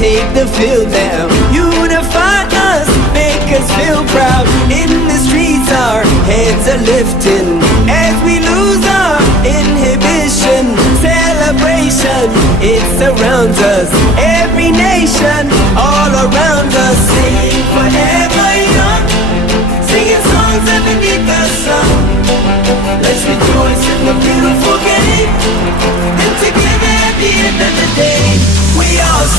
take the field now. Unify us, make us feel proud. In the streets our heads are lifting as we lose our inhibition. Celebration, it surrounds us, every nation.